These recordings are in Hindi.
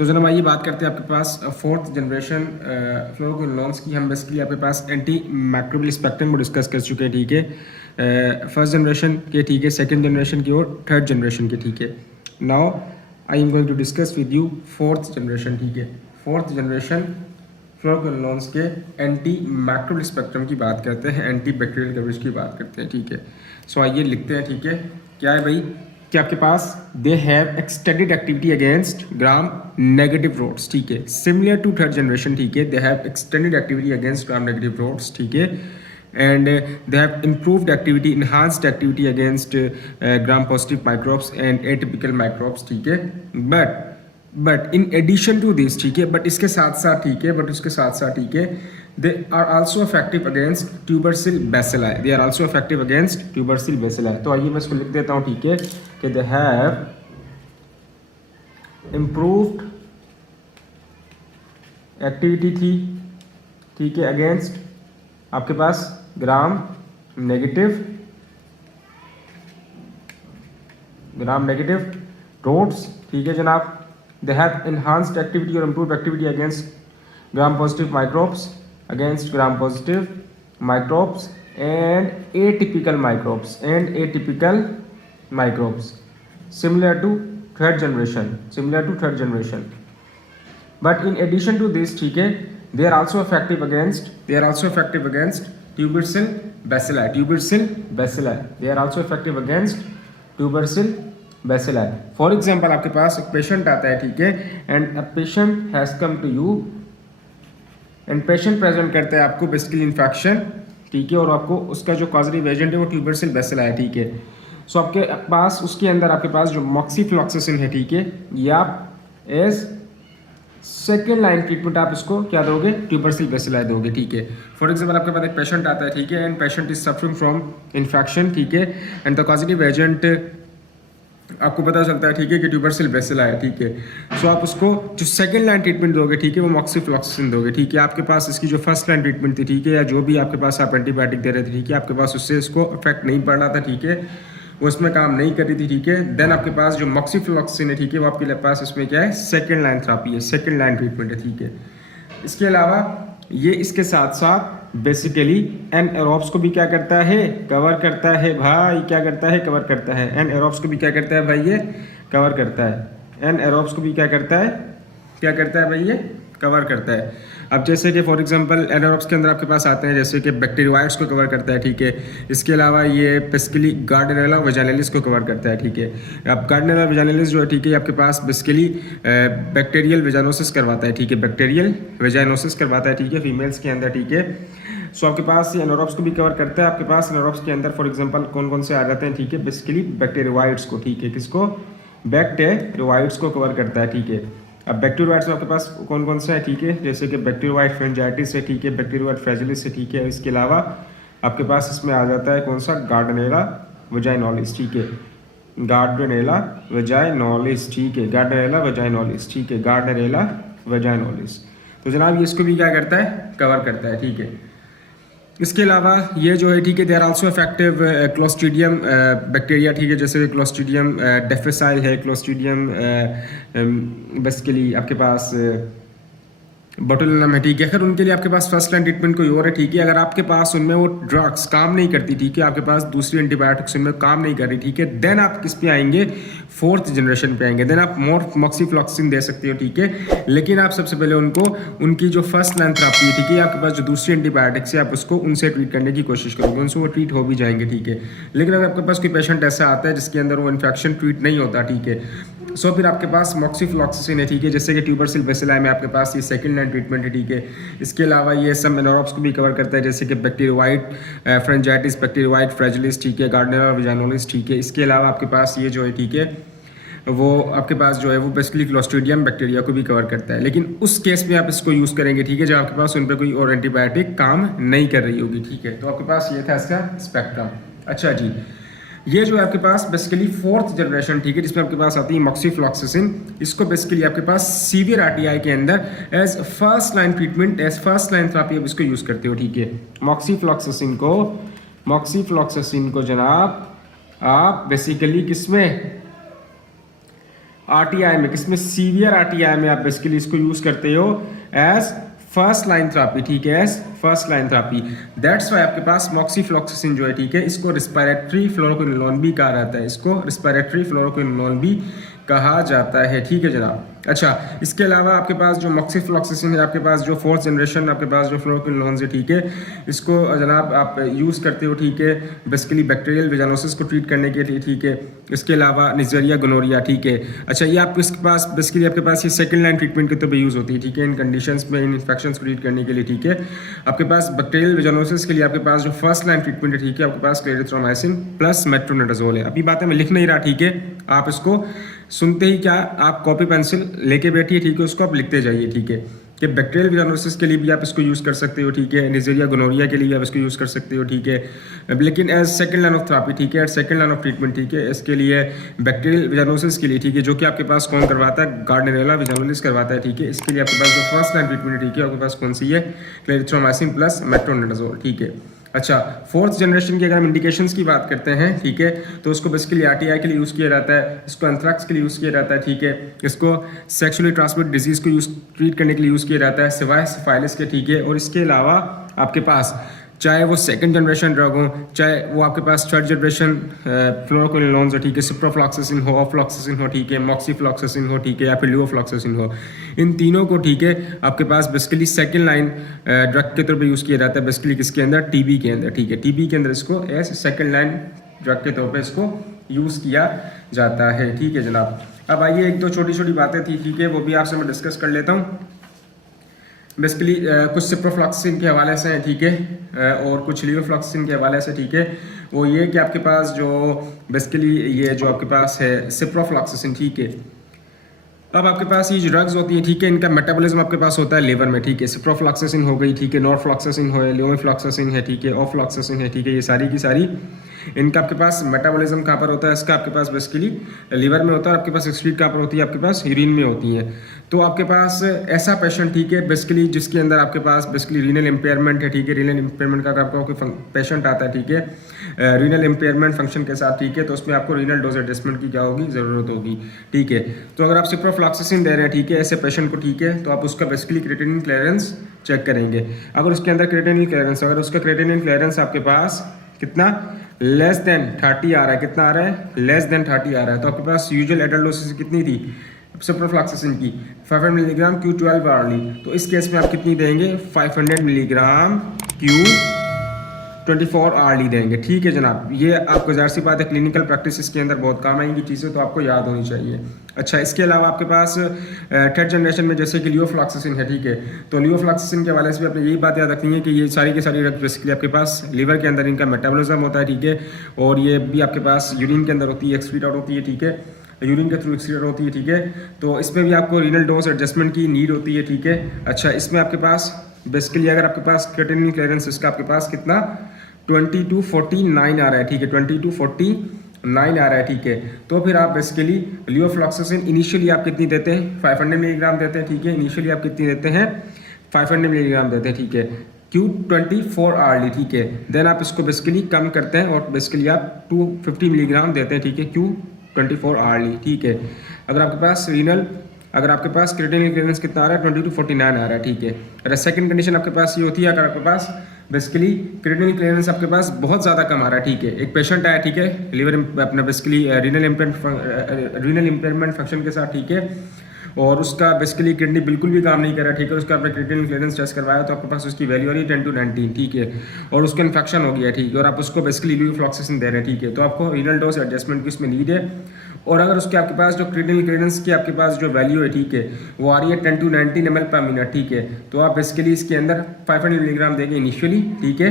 तो जनाब आइए बात करते हैं आपके पास फोर्थ जनरेशन फ्लोरोक्विनोलोन्स की। हम बेसिकली आपके पास एंटी माइक्रोबियल स्पेक्ट्रम को डिस्कस कर चुके हैं, ठीक है, फर्स्ट जनरेशन के, ठीक है, सेकंड जनरेशन की और थर्ड जनरेशन के, ठीक है। Now I am going to discuss with you fourth generation, ठीक है। फोर्थ जनरेशन फ्लोरोक्विनोलोन्स के एंटी माइक्रोबियल स्पेक्ट्रम की बात करते हैं, एंटी बैक्टीरियल कवरेज की बात करते हैं, ठीक है। सो आइए लिखते हैं, ठीक है। क्या है भाई कि आपके पास they have extended activity against gram negative rods, ठीक है, सिमिलर टू थर्ड जनरेशन, ठीक है। They have extended activity against gram negative rods, ठीक है, and they have improved activity, enhanced activity against gram positive microbes and atypical microbes, ठीक है। But in addition to this, ठीक है, बट इसके साथ साथ, ठीक है, बट उसके साथ साथ, ठीक है, they are also effective against tubercle bacilli, they are also effective against tubercle bacilli। तो आइए मैं इसको लिख देता हूँ, ठीक है, कि they have improved activity थी, ठीक है, against आपके पास ग्राम नेगेटिव रोड्स, ठीक है जनाब। they have enhanced activity or improved activity against gram positive microbes and atypical microbes similar to third generation, but in addition to this, ठीक है, they are also effective against tubercle bacilli, they are also effective against tubercle bacilli। For example आपके पास एक पेशेंट आता है, ठीक है, and a patient has come to you and patient present करता है आपको बेसिकली इन्फेक्शन, ठीक है, और आपको उसका जो कॉजेटिव एजेंट है वो ट्यूबरसिल बैसिला है, ठीक है। सो आपके पास उसके अंदर आपके पास जो मॉक्सीफ्लॉक्सासिन है, ठीक है, ये आप एज सेकेंड लाइन ट्रीटमेंट आप इसको क्या दोगे, ट्यूबरसिल बैसिला दोगे, ठीक है। फॉर एग्जाम्पल आपके पास एक पेशेंट आता है, ठीक है, and patient is suffering from infection, ठीक है, एंड द कॉजेटिव एजेंट आपको पता चलता है, ठीक है, कि ट्यूबरसिल बैसिला है, ठीक है। सो आप उसको जो सेकंड लाइन ट्रीटमेंट दोगे, ठीक है, वो मॉक्सीफ्लॉक्सासिन दोगे, ठीक है। आपके पास इसकी जो फर्स्ट लाइन ट्रीटमेंट थी, ठीक है, या जो भी आपके पास आप एंटीबायोटिक दे रहे थे, ठीक है, आपके पास उससे इसको इफेक्ट नहीं पड़ रहा था, ठीक है, वो उसमें काम नहीं कर रही थी, ठीक है। देन आपके पास जो मॉक्सीफ्लॉक्सासिन है, ठीक है, वो आपके पास इसमें क्या है, सेकेंड लाइन थेरेपी है, सेकेंड लाइन ट्रीटमेंट है, ठीक है। इसके अलावा ये इसके साथ साथ बेसिकली एनएरोब्स को भी क्या करता है, कवर करता है भाई, क्या करता है, कवर करता है। एनएरोब्स को भी क्या करता है भाई, ये कवर करता है। एनएरोब्स को भी क्या करता है भाई, ये कवर करता है। अब जैसे कि फॉर एग्जांपल एनएरोब्स के अंदर आपके पास आते हैं जैसे कि बैक्टीरियोइड्स को कवर करता है, ठीक है। इसके अलावा ये बेसिकली गार्डनेला वेजाइनालिस को कवर करता है, ठीक है। अब गार्डनेला वेजाइनालिस जो है, ठीक है, आपके पास बेसिकली बैक्टीरियल वेजाइनोसिस करवाता है, ठीक है, बैक्टीरियल वेजाइनोसिस करवाता है, ठीक है, फीमेल्स के अंदर, ठीक है। सो आपके पास ये एनएरोब्स को भी कवर करता है। आपके पास एनएरोब्स के अंदर फॉर एग्जांपल कौन कौन से आ जाते हैं, ठीक है, बेसिकली बैक्टीरियोइड्स को, ठीक है, किसको, बैक्टीरियोइड्स को कवर करता है, ठीक है। अब बैक्टीरियोइड्स में आपके पास कौन कौन से है, ठीक है, जैसे कि बैक्टीरियोइड फ्रेंजाइटिस है, ठीक है, बैक्टीरियोइड फ्रेजिलिस है, ठीक है। इसके अलावा आपके पास इसमें आ जाता है कौन सा, गार्डनेला वेजाइनोलिस, ठीक है, गार्डनेला वेजाइनोलिस, ठीक है, गार्डनेला वेजाइनोलिस, ठीक है, गार्डनेला वेजाइनोलिस। तो जनाब ये इसको भी क्या करता है, कवर करता है, ठीक है। इसके अलावा ये जो है, ठीक है, they are also effective clostridium bacteria, ठीक है, जैसे क्लोस्ट्रीडियम डेफिसाइल है, क्लोस्ट्रीडियम बेसिकली आपके पास बोटुलिनम है, ठीक है। अगर उनके लिए आपके पास फर्स्ट लाइन ट्रीटमेंट कोई और है, ठीक है, अगर आपके पास उनमें वो ड्रग्स काम नहीं करती, ठीक है, आपके पास दूसरी एंटीबायोटिक्स उनमें काम नहीं कर रही, ठीक है, देन आप किस पे आएंगे, फोर्थ जनरेशन पे आएंगे। देन आप मॉक्सीफ्लॉक्सासिन दे सकते हो, ठीक है, लेकिन आप सबसे पहले उनको उनकी जो फर्स्ट लाइन थेरेपी है, ठीक है, आपके पास जो दूसरी एंटीबायोटिक्स है आप उसको उनसे ट्रीट करने की कोशिश करोगे, उनसे वो ट्रीट हो भी जाएंगे, ठीक है। लेकिन अगर आपके पास कोई पेशेंट ऐसा आता है जिसके अंदर वो इन्फेक्शन ट्रीट नहीं होता, ठीक है, सो फिर आपके पास मॉक्सीफ्लॉक्सासिन है, ठीक है, जैसे कि ट्यूबरसिल बैसिलाई में आपके पास ये सेकंड लाइन ट्रीटमेंट है, ठीक है। इसके अलावा ये सब एनएरोब्स को भी कवर करता है, जैसे कि बैक्टीरियोइड फ्रेंजाइटिस, बैक्टीरियोइड फ्रेजिलिस, ठीक है, गार्डनेला वेजाइनोलिस, ठीक है। इसके अलावा आपके पास ये जो है, ठीक है, वो आपके पास जो है वो बेसिकली क्लोस्ट्रीडियम बैक्टीरिया को भी कवर करता है। लेकिन उस केस में आप इसको यूज़ करेंगे, ठीक है, जब आपके पास उन पर कोई और एंटीबायोटिक काम नहीं कर रही होगी, ठीक है। तो आपके पास ये था इसका स्पेक्ट्रम। अच्छा जी, ये जो है आपके पास बेसिकली फोर्थ जनरेशन, ठीक है, जिसमें आपके पास आती है मॉक्सीफ्लॉक्सासिन। इसको बेसिकली आपके पास सीवियर आरटीआई के अंदर as first line treatment, as first line therapy आप इसको यूज़ करते हो, ठीक है। मॉक्सीफ्लॉक्सासिन को जनाब आप बेसिकली किसमें, आरटीआई में, किसमें, सीवियर आरटीआई में आप बेसिकली इसको यूज़ करते हो एज फर्स्ट लाइन थेरापी, ठीक है, as first line therapy. That's why आपके पास मॉक्सीफ्लॉक्सासिन जो है, ठीक है, इसको रिस्पिरेटरी फ्लोरोक्विनोलोन भी कहा जाता है, इसको रिस्पिरेटरी फ्लोरोक्विनोलोन भी कहा जाता है, ठीक है जनाब। अच्छा, इसके अलावा आपके पास जो मॉक्सीफ्लॉक्सासिन है, आपके पास जो फोर्थ जनरेशन आपके पास जो फ्लोरोक्विनोलोन्स है, ठीक है, इसको जनाब आप यूज़ करते हो, ठीक है, बेसिकली बैक्टीरियल वेजानोसिस को ट्रीट करने के लिए, ठीक है। इसके अलावा निज़रिया गोनोरिया, ठीक है। अच्छा, ये आपके इसके पास बेसिकली आपके पास ये सेकंड लाइन ट्रीटमेंट के तौर पे यूज़ होती है, ठीक है, इन कंडीशंस में, इन इन्फेक्शंस को ट्रीट करने के लिए, ठीक है। आपके पास बैक्टीरियल वेजानोसिस के लिए आपके पास जो फर्स्ट लाइन ट्रीटमेंट है, ठीक है, आपके पास क्लेरिथ्रोमाइसिन प्लस मेट्रोनिडाजोल है। अभी बातें मैं लिख नहीं रहा, ठीक है, आप इसको सुनते ही क्या आप कॉपी पेंसिल लेके बैठिए, ठीक है, उसको आप लिखते जाइए, ठीक है, कि बैक्टीरियल वेजानोसिस के लिए भी आप इसको यूज़ कर सकते हो, ठीक है, निज़रिया गोनोरिया के लिए भी आप इसको यूज़ कर सकते हो, ठीक है, लेकिन as second line of therapy, ठीक है, as second line of treatment, ठीक है, इसके लिए बैक्टीरियल वेजानोसिस के लिए, ठीक है, जो कि आपके पास कौन करवाता है, गार्डनेरिया वेजानोलिस करवाता है, ठीक है, इसके लिए आपके पास जो फर्स्ट लाइन ट्रीटमेंट है, ठीक है, आपके पास कौन सी है, क्लेरिथ्रोमाइसिन प्लस मेट्रोनिडाजोल, ठीक है। अच्छा, फोर्थ जनरेशन की अगर हम इंडिकेशंस की बात करते हैं, ठीक है, तो उसको बेसिकली आरटीआई के लिए यूज़ किया जाता है, इसको एंथ्रैक्स के लिए यूज़ किया जाता है, ठीक है, इसको सेक्सुअली ट्रांसमिटेड डिजीज़ को ट्रीट करने के लिए यूज़ किया जाता है, सिवाय सिफाइलिस के, ठीक है। और इसके अलावा आपके पास चाहे वो सेकंड जनरेशन ड्रग हो, चाहे वो आपके पास थर्ड जनरेशन फ्लोरोक्विनोलोन्स हो, ठीक है, सिप्रोफ्लॉक्सासिन हो, ऑफ्लॉक्सासिन हो, ठीक है, मॉक्सीफ्लॉक्सासिन हो, ठीक है, या फिर लियोफ्लॉक्सासिन हो, इन तीनों को, ठीक है, आपके पास बेसिकली सेकंड लाइन ड्रग के तौर पे यूज़ किया जाता है, बेसिकली किसके अंदर, टीबी के अंदर, ठीक है, टीबी के अंदर इसको एज सेकंड लाइन ड्रग के तौर पर इसको यूज़ किया जाता है, ठीक है जनाब। अब आइए एक दो छोटी छोटी बातें थी, ठीक है, वो भी आपसे मैं डिस्कस कर लेता हूँ। बेसिकली कुछ सिप्रोफ्लॉक्सासिन के हवाले से है, ठीक है, और कुछ लियोफ्लॉक्सासिन के हवाले से, ठीक है। वो ये कि आपके पास जो बेसिकली ये जो आपके पास है सिप्रोफ्लॉक्सासिन, ठीक है, अब आपके पास ये जो ड्रग्स होती है, ठीक है, इनका मेटाबॉलिज्म आपके पास होता है लिवर में, ठीक है, सिप्रोफ्लॉक्सासिन हो गई, ठीक है, नॉरफ्लॉक्सासिन हो, लियोफ्लॉक्सासिन है, ठीक है, ऑफ्लॉक्सासिन है, ठीक है, ये सारी की सारी इनका आपके पास मेटाबॉलिज्म कहाँ पर होता है, इसका आपके पास बेसिकली लिवर में होता है, आपके पास एक्सक्रीट कहाँ पर होती है, आपके पास यूरिन में होती है। तो आपके पास ऐसा पेशेंट, ठीक है, बेसिकली जिसके अंदर आपके पास बेसिकली रीनल इम्पेयरमेंट है, ठीक है, रीनल इम्पेयरमेंट का आपका कोई पेशेंट आता है, ठीक है, रीनल इम्पेयरमेंट फंक्शन के साथ, ठीक है, तो उसमें आपको रीनल डोज एडजस्टमेंट की क्या होगी, ज़रूरत होगी, ठीक है। तो अगर आप सिप्रोफ्लॉक्सासिन दे रहे हैं, ठीक है, ऐसे पेशेंट को, ठीक है, तो आप उसका बेसिकली क्रिएटिनिन क्लियरेंस चेक करेंगे। अगर उसके अंदर क्रिएटिनिन क्लियरेंस, अगर उसका क्रिएटिनिन क्लियरेंस आपके पास कितना लेस देन 30 आ रहा है, कितना आ रहा है, लेस देन 30 आ रहा है, तो आपके पास यूजुअल एडल्ट डोसेज कितनी थी सिप्रोफ्लॉक्सासिन की, 500 मिलीग्राम Q12 आवर्ली। तो इस केस में आप कितनी देंगे, 500 मिलीग्राम Q24 आवर्ली देंगे, ठीक है जनाब। ये आपको ज़ाहिर सी बात है क्लिनिकल प्रैक्टिस के अंदर बहुत काम आएंगी चीज़ें, तो आपको याद होनी चाहिए। अच्छा, इसके अलावा आपके पास थर्ड जनरेशन में जैसे कि लियोफ्लॉक्सासिन है, ठीक है, तो लियोफ्लॉक्सासिन के हवाले से भी आपने यही बात याद रखनी है कि ये सारी की सारी बेसिकली आपके पास लीवर के अंदर इनका मेटाबॉलिज्म होता है, ठीक है, और ये भी आपके पास यूरिन के अंदर होती है, एक्सक्रीट आउट होती है, ठीक है, यूरिन के थ्रू एक्सक्रीट होती है, ठीक है। तो इसमें भी आपको रीनल डोज एडजस्टमेंट की नीड होती है, ठीक है। अच्छा, इसमें आपके पास बेसिकली अगर आपके पास क्रिएटिनिन क्लियरेंस इसका आपके पास कितना 2249 आ रहा है, ठीक है, 2249 आ रहा है, ठीक है। तो फिर आप बेसिकली लियोफ्लॉक्सासिन इनिशियली आप कितनी देते हैं, 500 मिलीग्राम देते हैं, ठीक है, इनिशियली आप कितनी देते हैं, 500 मिलीग्राम देते हैं, ठीक है, Q24 आवर्ली, ठीक है। देन आप इसको बेसिकली कम करते हैं और बेसिकली आप 250 मिलीग्राम देते हैं, ठीक है, Q24 आवर्ली, ठीक है। अगर आपके पास रीनल, अगर आपके पास क्रिएटिनिन क्लियरेंस कितना आ रहा है, 2249 आ रहा है, ठीक है। अगर सेकंड कंडीशन आपके पास ये होती है, अगर आपके पास बेसिकली क्रिएटिनिन क्लियरेंस आपके पास बहुत ज़्यादा कम आ रहा है, ठीक है, एक पेशेंट आया, ठीक है, लीवर अपना बेसिकली रीनल इम्पेयरमेंट फंक्शन के साथ, ठीक है, और उसका बेसिकली किडनी बिल्कुल भी काम नहीं कर रहा, ठीक है, उसका आपने क्रिएटिनिन क्लियरेंस टेस्ट करवाया तो आपके पास उसकी वैल्यू आ रही है 10/19, ठीक है, और उसका इन्फेक्शन हो गया, ठीक है, और आप उसको बेसिकली लियोफ्लॉक्सासिन दे रहे हैं, ठीक है, तो आपको रीनल डोज एडजस्टमेंट की इसमें नीड है। और अगर उसके आपके पास जो क्रिएटिनिन क्लियरेंस की आपके पास जो वैल्यू है, ठीक है, वो आ रही है 10 to 19 ml पर मिनट, ठीक है, तो आप बेसिकली इसके अंदर 500 मिलीग्राम देंगे इनिशियली, ठीक है,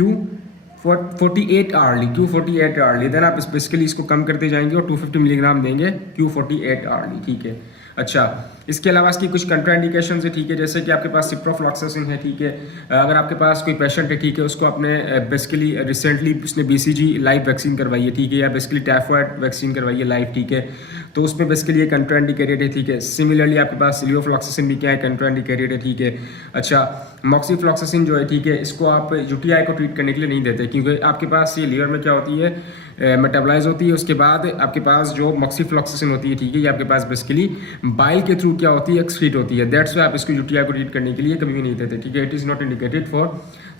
Q48 hourly, Q48 hourly. Then आप बेसिकली इसको कम करते जाएंगे और 250 मिलीग्राम देंगे Q48 आवर्ली, ठीक है। अच्छा, इसके अलावा इसकी कुछ कंट्राइंडिकेशन है, ठीक है, जैसे कि आपके पास सिप्रोफ्लॉक्सासिन है, ठीक है, अगर आपके पास कोई पेशेंट है, ठीक है, उसको आपने बेसिकली रिसेंटली उसने BCG लाइव वैक्सीन करवाई है, ठीक है, या बेसिकली टाइफॉइड वैक्सीन करवाई है लाइव, ठीक है, तो उसमें बेसिकली ये कंट्राइंडिकेटेड है, ठीक है। सिमिलरली आपके पास लियोफ्लॉक्सासिन भी क्या है, कंट्राइंडिकेटेड है, ठीक है। अच्छा, मॉक्सीफ्लॉक्सासिन जो है, ठीक है, इसको आप UTI को ट्रीट करने के लिए नहीं देते, क्योंकि आपके पास ये लीवर में क्या होती है, मेटाबलाइज होती है। उसके बाद आपके पास जो मॉक्सीफ्लॉक्सासिन होती है, ठीक है, ये आपके पास बेसिकली बाइल के थ्रू क्या होती है, एक्सक्रीट होती है। दैट्स वाई आप इसको यूटीआई को ट्रीट करने के लिए कभी भी नहीं देते, ठीक है। It is not indicated for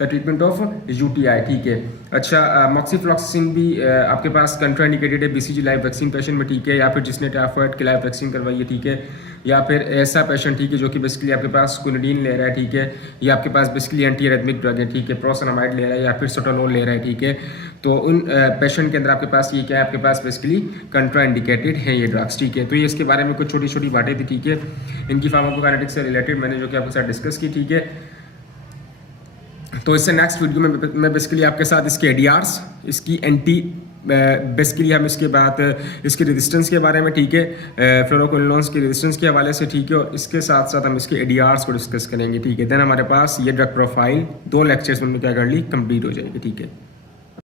the treatment of UTI, ठीक है। अच्छा, मॉक्सीफ्लॉक्सासिन भी आपके पास कंट्राइंडिकेटेड है बीसीजी लाइव वैक्सीन पेशेंट में, ठीक है, या फिर जिसने टाइफाइड की लाइव वैक्सीन करवाई है, ठीक है, या फिर ऐसा पेशेंट, ठीक है, जो कि बेसिकली आपके पास क्विनोडीन ले रहा है, ठीक है, या आपके पास बेसिकली एंटी एरिथमिक ड्रग है, ठीक है, प्रोसनामाइड ले रहा है या फिर सोटानोल ले रहा है, ठीक है। तो उन पेशेंट के अंदर आपके पास ये क्या है, आपके पास बेसिकली कंट्राइंडिकेटेड है ये ड्रग्स, ठीक है। तो ये इसके बारे में कुछ छोटी छोटी बातें थी, ठीक है, इनकी फार्माकोकाइनेटिक्स से रिलेटेड मैंने जो कि आपके साथ डिस्कस की, ठीक है। तो इससे नेक्स्ट वीडियो में मैं बेसिकली आपके साथ इसके एडीआरस, इसकी एंटी बेसिकली हम इसके बाद इसके रेजिस्टेंस के बारे में, ठीक है, फ्लोरोक्विनोलोन्स के रेजिस्टेंस के हवाले से, ठीक है, और इसके साथ साथ हम इसके एडीआरस को डिस्कस करेंगे, ठीक है। देन हमारे पास ये ड्रग प्रोफाइल 2 लेक्चर्स में क्या कर ली, कंप्लीट हो जाएगी, ठीक है।